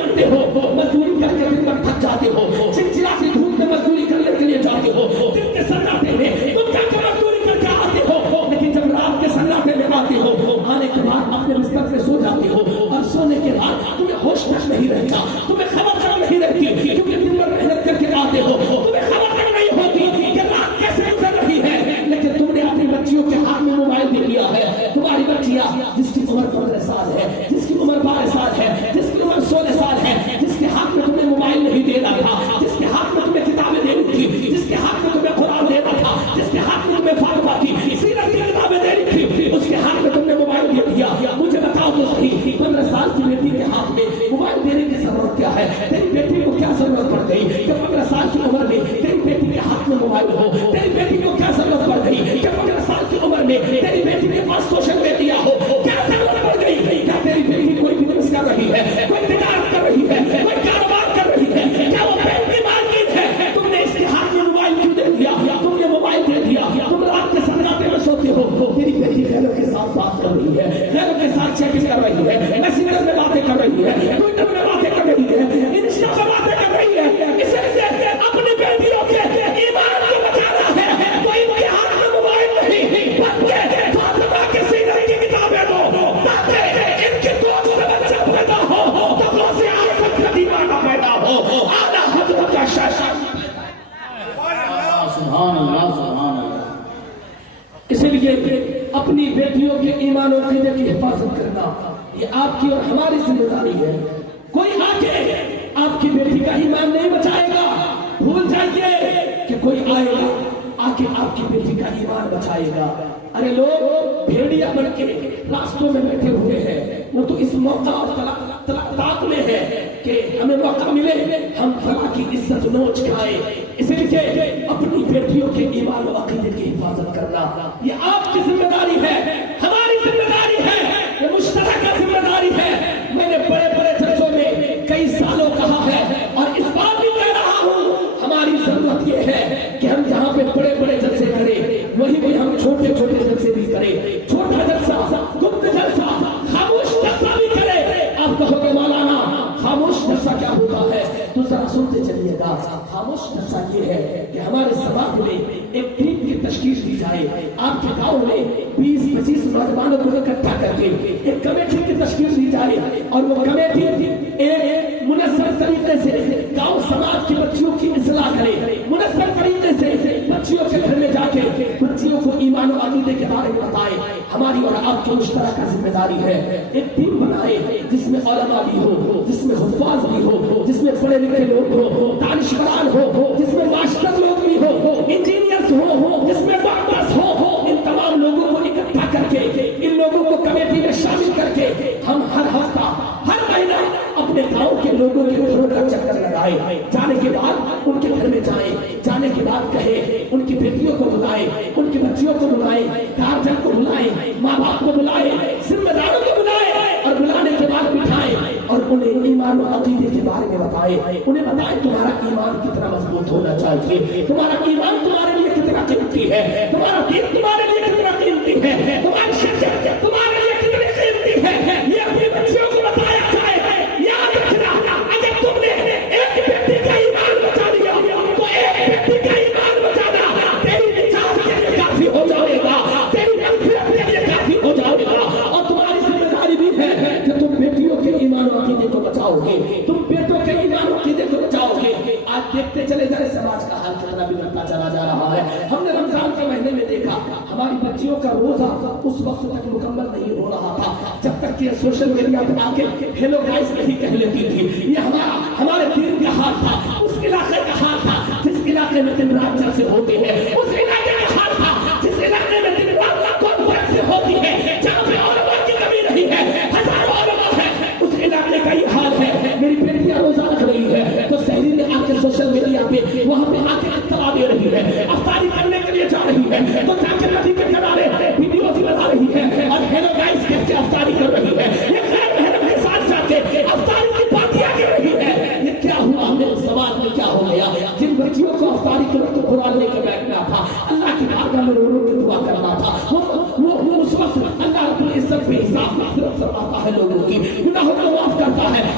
ہو، مزدوری کر کے دن بھر تھک جاتے ہو، چلچلا کی دھوپ میں مزدوری کرنے کے لیے جاتے ہو، دن کے سناٹے میں تم کیا مزدوری کر کے آتے ہو، لیکن جب رات کے سناٹے میں آتے ہو، آنے کے بعد اپنے بستر پہ سو جاتے ہو، اور سونے کے بعد تمہیں ہوش تک نہیں رہتا، تمہیں خبر تک نہیں رہتی، کیونکہ دن بھر محنت کر کے آتے ہو، تمہیں خبر تک نہیں ہوتی کہ رات کیسے گزر رہی ہے، لیکن تم نے اپنی بچیوں کے ہاتھ میں موبائل دے دیا ہے، تمہاری بچیاں جس کی عمر 15 سال ہے، جس کی عمر 12 سال ہے، جس کی عمر 16 سال ہے، جس کے ہاتھ میں تمہیں موبائل نہیں دے رہا تھا، جس کے ہاتھ میں تمہیں کتابیں دے رہی تھی، جس کے ہاتھ میں تمہیں قرآن دے رہا تھا، جس کے ہاتھ میں تمہیں فاتحہ کی سیرت کی کتابیں دے رہی تھی، اس کے ہاتھ میں تم نے موبائل دے دیا. مجھے بتاؤ تو صحیح، 15 سال کی بیٹی کے ہاتھ میں موبائل دینے کی ضرورت کیا ہے؟ تیری بیٹی کو کیا ضرورت پڑ گئی کہ 15 سال کی عمر میں تیری بیٹی کے ہاتھ میں موبائل ہو؟ تیری بیٹی کو کیا ضرورت پڑ گئی کہ 15 سال کی عمر میں تیری بیٹی کے پاس سوشل میڈیا ہو؟ کیا ضرورت پڑ گئی؟ کیا تیری بیٹی کوئی بزنس کر رہی ہے، کوئی تجارت کر رہی ہے، کوئی کاروبار کر رہی ہے؟ کیا وہ بینک کی مالکین ہے؟ تم نے اس کے ہاتھ میں موبائل کیوں دے دیا؟ تم نے موبائل دے دیا، تم رات کے سناٹے میں سوتے ہو، تیری بیٹی غیروں کے ساتھ بات کر رہی ہے، غیروں کے ساتھ چیٹنگ کر رہی ہے، میسنجر میں باتیں کر رہی ہے، ٹویٹر میں باتیں کر رہی ہے، انسٹا پر باتیں کر رہی ہے. اس سے اپنی بیٹیوں کے ایمان کو بچانا ہے، کوئی ان کے ہاتھ میں موبائل نہیں، بلکہ فاطمہ کی سیرت کی کتابیں دو تاکہ ان کی گود سے بچہ پیدا ہو، تو غوث اعظم کا دیوانہ پیدا ہو، اعلیٰ حضرت کا شاشا. سبحان اللہ سبحان اللہ. اسی لیے اپنی بیٹیوں کے ایمان و عقیدے کی حفاظت کرنا یہ آپ کی اور ہماری ذمہ داری ہے. کوئی آ کے آپ کی بیٹی کا ایمان نہیں بچائے گا. بھول جائیے کہ کوئی آئے گا آ کے آپ کی بیٹی کا ایمان بچائے گا. ارے لوگ بھیڑیا بن کے راستوں میں بیٹھے ہوئے ہیں، وہ تو اس موقع اور طاق میں ہے کہ ہمیں موقع ملے ہم فلاں کی عزت نوچ کھائے. اسی لیے اپنی بیٹیوں کے ایمان و عقیدے کی حفاظت کرنا یہ آپ کی ذمہ داری ہے، ہماری ذمہ داری ہے، یہ مشترکہ ذمہ داری ہے. میں نے بڑے بڑے جلسوں میں کئی سالوں کہا ہے اور اس بات بھی کہہ رہا ہوں، ہماری ضرورت یہ ہے کہ ہم جہاں پہ بڑے بڑے جلسے کریں وہیں بھی ہم چھوٹے چھوٹے جلسے بھی کریں. چھوٹا جلسہ، گپت جلسہ، خاموش جلسہ بھی کریں. آپ کہو گے مولانا خاموش جلسہ کیا ہوتا ہے؟ تو ذرا سنتے چلیے گا. خاموش جلسہ یہ ہے کہ ہمارے سماج میں ایک ٹیم کی تشکیل دی جائے، آپ کے گاؤں میں 20-25 نوجوانوں کو اکٹھا کر کے ایک کمیٹی کی تشکیل دی جائے، اور وہ کمیٹی ایک منظم طریقے سے گاؤں سماج کی بچیوں کی اصلاح کرے، منظم طریقے سے بچیوں کے گھر میں جا کے بچیوں کو ایمان و عقیدے کے بارے میں بتائے. ہماری اور آپ کی مشترکہ ذمہ داری ہے ایک ٹیم بنائے جس میں علماء بھی ہو، جس میں حفاظ بھی ہو، جس میں پڑھے لکھے لوگ ہو، دانشوران ہو، جس میں ماسٹر لوگ بھی ہو، انجینئرز ہو، جس میں ڈاکٹرز ہو. ان تمام لوگوں کو اکٹھا کر کے ان لوگوں کو کمیٹی میں شامل کر کے ہم ہر ہفتہ ہر مہینہ اپنے گاؤں کے لوگوں کے گھروں کا چکر لگائے. جانے کے بعد ان کے گھر میں جائیں، جانے کے بعد کہے ان کی بیٹیوں کو بلائے، ان کی بچیوں کو بلائے، گارجن کو بلائے، ماں باپ کو بلائے، ذمہ داروں کو بلائے، اور بلانے کے بعد بٹھائے اور انہیں ایمان و عقیدے کے بارے میں بتائے. انہیں بتائے تمہارا ایمان کتنا مضبوط ہونا چاہیے، تمہارا ایمان تمہارے لیے کتنا قیمتی ہے، تمہارا دین تمہارے لیے کتنا قیمتی ہے، تمہاری شخصیت تمہارے لیے کتنی قیمتی ہے. یہ اپنی بچیوں کو بتایا جائے. یاد رکھنا اگر تم نے ایک بیٹی کا ایمان بچا لیا تو ایک بیٹی کا ایمان بچانا تیری نجات کے لیے کافی ہو جائے گا، تیری مغفرت کے لیے کافی ہو جائے گا. اور تمہاری ذمہ داری بھی ہے کہ تم بیٹیوں کے ایمان و عقیدے کو بچاؤ گے، تم بیٹوں کے ایمان و عقیدے کو بچاؤ گے. آج دیکھتے چلے جائے سماج کا حال کتنا بگڑتا چلا جا رہا ہے. ہم نے رمضان کے مہینے میں دیکھا ہماری بچیوں کا روزہ اس وقت تک مکمل نہیں ہو رہا تھا جب تک کہ سوشل میڈیا پہ آ کے ہیلو گائز نہیں کہہ لیتی تھی. یہ ہمارے دین کا حال تھا، اس علاقے کا حال تھا جس علاقے میں دن رات جلسے ہوتے ہیں، اس علاقے کا حال تھا جس علاقے میں دن رات کانفرنس ہوتی ہے، جہاں پہ علماء کی کمی نہیں ہے، ہزاروں علماء ہیں. اس علاقے کا یہ حال ہے. میری بیٹیاں روزہ رکھ رہی ہے تو سہری نے آ کے سوشل میڈیا پہ وہاں پہ آ کے اطلاع دے رہی ہے، افطاری کرنے کے لیے جا رہی ہے تو جا کے ندی کے کنارے ویڈیوز بنا رہی ہے اور ہیلو گائز کہہ کے افطاری کر رہی ہے. یہ غیر محرم کے ساتھ جا کے افطاری کی باتیاں کر رہی ہے. یہ کیا ہوا؟ ہمیں سوال میں کیا ہو گیا؟ جن بچیوں کو افطاری کے وقت قرآن لے کے بیٹھنا تھا، اللہ کی بارگاہ میں رو رو کے دعا کرنا تھا، وہ اس وقت اللہ رب العزت پہ حساب مغفرت فرماتا ہے، لوگوں کی گناہوں کو معاف کرتا ہے.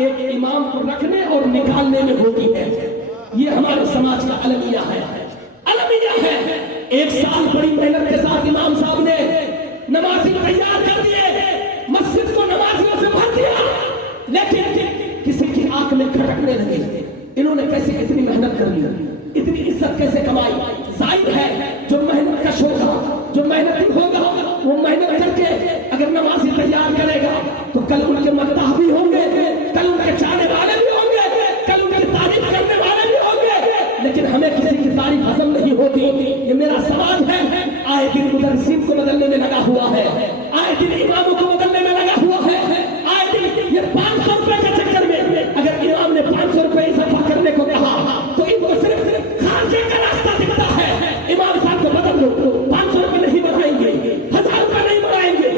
ایک امام کو رکھنے اور نکالنے میں ہوتی ہے. یہ ہمارے سماج کا المیہ ہے. المیہ ہے. 1 سال بڑی محنت کے ساتھ امام صاحب نے نمازی تیار کر دیے, مسجد کو نمازیوں سے بھر دیا, لیکن کسی کی آنکھ میں کھٹکنے لگے. انہوں نے کیسے اتنی محنت کر لی, اتنی عزت کیسے کمائی؟ ظاہر ہے جو محنت کش ہوگا, جو محنتی ہوگا, وہ محنت کر کے اگر نمازی تیار کرے گا تو کل ان کے مداح بھی ہوں گے, کل ان کے چاہنے والے بھی ہوں گے, کل ان کی تعریف کرنے والے بھی ہوں گے. لیکن ہمیں کسی کی تعریف ہضم نہیں ہوتی. یہ میرا سماج ہے, آئے دن مدرسین کو بدلنے میں لگا ہوا ہے, آئے دن اماموں کو بدلنے میں لگا ہوا ہے, آئے دن یہ 500 روپے کے چکر میں اگر امام نے 500 روپے اضافہ کرنے کو کہا تو ان کو صرف خرچے کا راستہ دکھتا ہے. امام صاحب کو بدل دو, 500 روپے نہیں بڑھائیں گے, 1000 روپے نہیں بڑھائیں گے.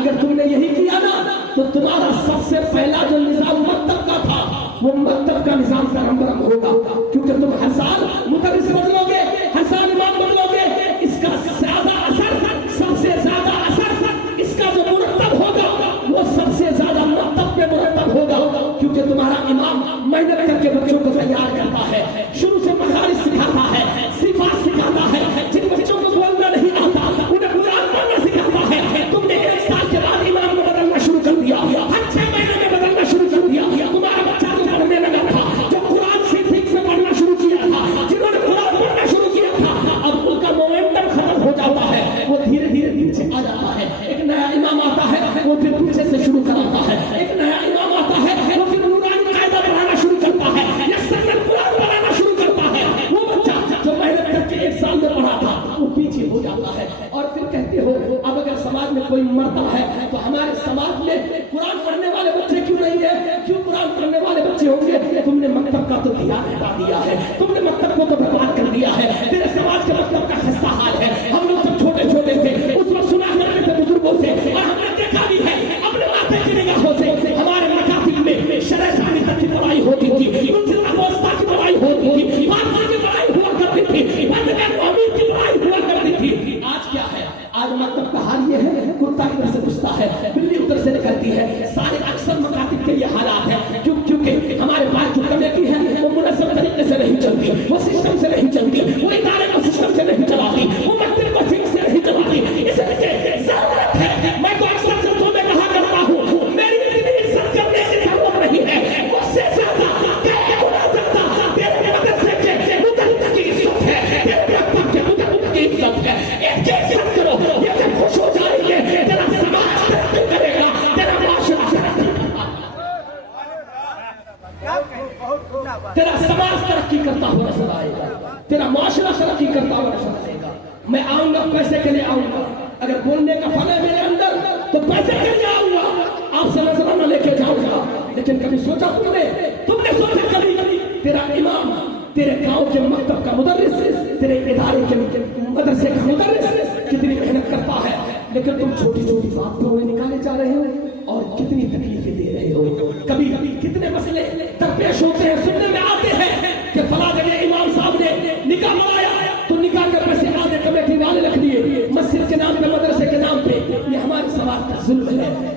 اگر تم نے یہی کیا نا تو تمہارا سب سے پہلا جو نظام مکتب کا تھا وہ مکتب کا نظام درہم برہم ہوگا, کیونکہ تم ہر سال مدرس بدلو گے, ہر سال امام بدلو گے. اس کا زیادہ اثر, سب سے زیادہ اثر اس کا جو مرتب ہوگا وہ سب سے زیادہ مکتب پہ مرتب ہوگا, کیونکہ تمہارا امام محنت کر کے بچوں کو تیار کرتا ہے, شروع سے مدارس سکھاتا ہے, صفات سکھاتا ہے. جن بچوں کو بولنا نہیں آتا انہیں قرآن پڑھنا سکھاتا ہے. تم نے 1 سال کے بعد امام کو بدلنا شروع کر دیا, ہر 6 مہینے میں بدلنا شروع کر دیا. تمہارا بچہ جو پڑھنے لگا تھا, جو قرآن سے ٹھیک سے پڑھنا شروع کیا تھا, جنہوں نے قرآن پڑھنا شروع کیا تھا, اب ان کا مومنٹم ختم ہو جاتا ہے, وہ دھیرے دھیرے پیچھے آ جاتا ہے. ایک نیا امام آتا ہے, وہ پھر پیچھے سے شروع کراتا ہے. ایک نیا امام آتا ہے, وہ پھر نورانی قاعدہ پڑھانا شروع کرتا ہے, یا سنت قرآن پڑھانا شروع کرتا ہے. وہ بچہ جو محنت کر کے 1 سال میں پڑھا تھا وہ پیچھے ہو جاتا ہے. اور پھر کہتے ہو اب اگر سماج میں کوئی مرتا ہے تو ہمارے سماج میں قرآن پڑھنے والے بچے کیوں نہیں ہے؟ کیوں قرآن پڑھنے والے بچے ہوں گے؟ تم نے مکتب کا تو دھیان ہٹا دیا ہے, تم نے مکتب کو تو برباد کر دیا ہے. تیرے سماج کے مکتب کا خستہ حال ہے. ہم لوگ سب چھوٹے چھوٹے تھے, اس وقت سنا کرتے تھے بزرگوں سے, اور ہم نے دیکھا بھی ہے اپنے ماتھے کی نگاہوں سے. ہمارے مکاتب میں شرح ثانی تک کی پڑھائی ہوتی تھی, منزل اوسطی کی پڑھائی ہوتی تھی, فارسی کی پڑھائی ہوا کرتی تھی, بندگان محمود کی پڑھائی ہوا کرتی تھی. آج کیا ہے؟ آج مکتب کا حال یہ ہے, کتا ادھر سے گھستا ہے, بلی ادھر سے نکلتی ہے. سارے اکثر مکاتب کے یہ حالات ہیں, کیونکہ ہمارے پاس جو کمیٹی ہے وہ منظم طریقے سے نہیں چلتی, وہ سسٹم سے نہیں چلتی, وہ ادارے کو سسٹم سے نہیں چلاتی, وہ مکتب کو ٹھیک سے نہیں چلاتی. اس لیے ضرورت ہے, میں تو اکثر جلسوں میں کہا کرتا ہوں, میری اتنی عزت کرنے کی ضرورت نہیں ہے, مجھ سے زیادہ تیرے مدرسے کے مدرس کی عزت ہے, تیرے مکتب کے مدرس کی عزت ہے. ایک چیز یاد کرو, یہ جب خوش ہو جائیں گے تیرا سماج ترقی کرے گا, تیرا معاشرہ تیرا سماج ترقی کرتا ہوا نظر آئے گا, تیرا معاشرہ ترقی کرتا ہوا نظر آئے گا. میں آؤں گا پیسے کے لیے آؤں گا, اگر بولنے کا فن ہے میرے اندر تو پیسے کے لیے آؤں گا, آپ سے نظرانہ لے کے جاؤں گا. لیکن کبھی سوچا تم نے سوچا کبھی تیرا امام تیرے گاؤں کے مکتب کا مدرس, تیرے ادارے کے مدرسے کا مدرس کتنی محنت کرتا ہے, لیکن تم چھوٹی چھوٹی بات پہ انہیں نکالے جا رہے ہو اور کتنی تکلیفیں دے رہے ہو. کبھی کتنے مسئلے درپیش ہوتے ہیں, سننے میں آتے ہیں کہ فلاں جگہ امام صاحب نے نکاح منایا تو نکاح کے پیسے آدھے کمیٹی والے رکھ دیے, مسجد کے نام پہ, مدرسے کے نام پہ. یہ ہمارے سماج کا ظلم ہے.